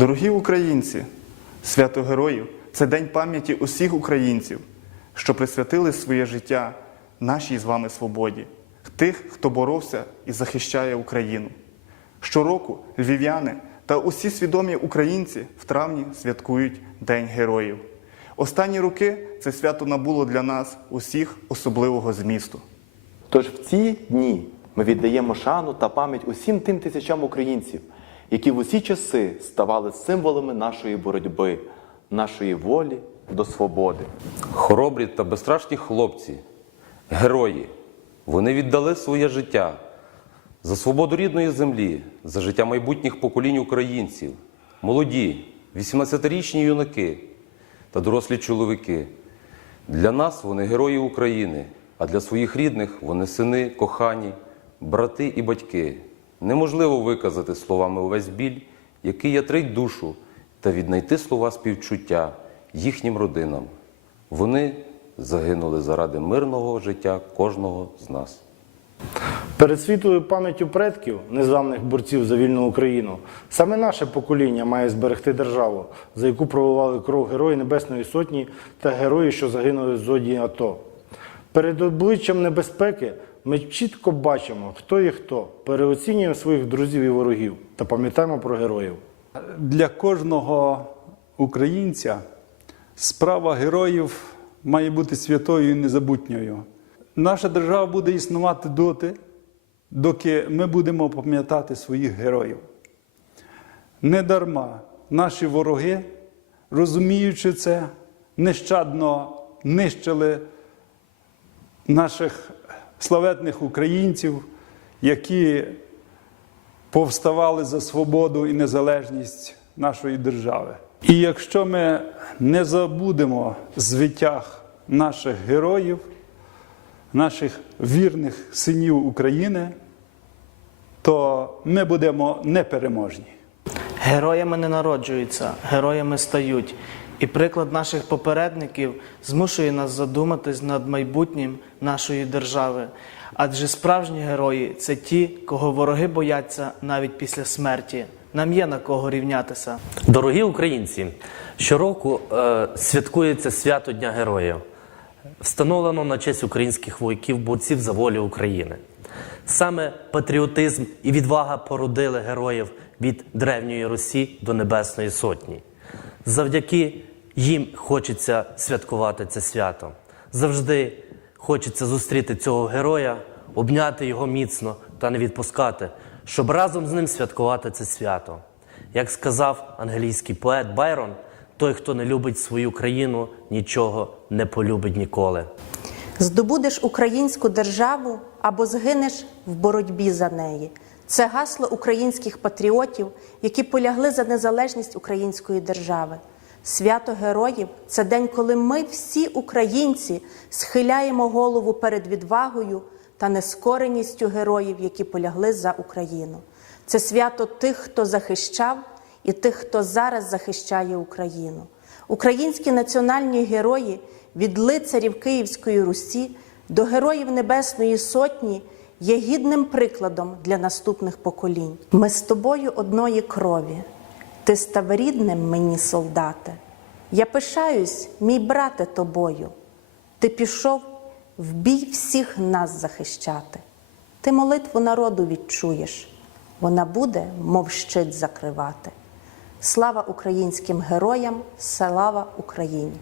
Дорогі українці, свято героїв це день пам'яті усіх українців, що присвятили своє життя нашій з вами свободі, тих, хто боровся і захищає Україну. Щороку львів'яни та усі свідомі українці в травні святкують День героїв. Останні роки це свято набуло для нас усіх особливого змісту. Тож в ці дні ми віддаємо шану та пам'ять усім тим тисячам українців, які в усі часи ставали символами нашої боротьби, нашої волі до свободи. Хоробрі та безстрашні хлопці, герої, вони віддали своє життя за свободу рідної землі, за життя майбутніх поколінь українців, молоді, 18-річні юнаки та дорослі чоловіки. Для нас вони герої України, а для своїх рідних вони сини, кохані, брати і батьки. Неможливо виказати словами увесь біль, який ятрить душу, та віднайти слова співчуття їхнім родинам. Вони загинули заради мирного життя кожного з нас. Перед світлою пам'яттю предків, незламних борців за вільну Україну, саме наше покоління має зберегти державу, за яку проливали кров герої Небесної Сотні та герої, що загинули в зоні АТО. Перед обличчям небезпеки ми чітко бачимо, хто є хто, переоцінюємо своїх друзів і ворогів та пам'ятаємо про героїв. Для кожного українця справа героїв має бути святою і незабутньою. Наша держава буде існувати доти, доки ми будемо пам'ятати своїх героїв. Недарма наші вороги, розуміючи це, нещадно нищили наших славетних українців, які повставали за свободу і незалежність нашої держави. І якщо ми не забудемо звитяг наших героїв, наших вірних синів України, то ми будемо непереможні. Героями не народжуються, героями стають. І приклад наших попередників змушує нас задуматись над майбутнім нашої держави. Адже справжні герої це ті, кого вороги бояться навіть після смерті. Нам є на кого рівнятися. Дорогі українці, щороку е, святкується свято Дня Героїв, встановлено на честь українських вояків, борців за волю України. Саме патріотизм і відвага породили героїв від древньої Русі до Небесної Сотні. Завдяки їм хочеться святкувати це свято. Завжди хочеться зустріти цього героя, обняти його міцно та не відпускати, щоб разом з ним святкувати це свято. Як сказав англійський поет Байрон, той, хто не любить свою країну, нічого не полюбить ніколи. Здобудеш українську державу або згинеш в боротьбі за неї. Це гасло українських патріотів, які полягли за незалежність української держави. Свято героїв це день, коли ми, всі українці, схиляємо голову перед відвагою та нескореністю героїв, які полягли за Україну. Це свято тих, хто захищав, і тих, хто зараз захищає Україну. Українські національні герої від лицарів Київської Русі до героїв Небесної Сотні є гідним прикладом для наступних поколінь. Ми з тобою одної крові. Ти став рідним мені, солдате. Я пишаюсь, мій брате, тобою. Ти пішов в бій всіх нас захищати. Ти молитву народу відчуєш, вона буде, мов щит закривати. Слава українським героям, слава Україні!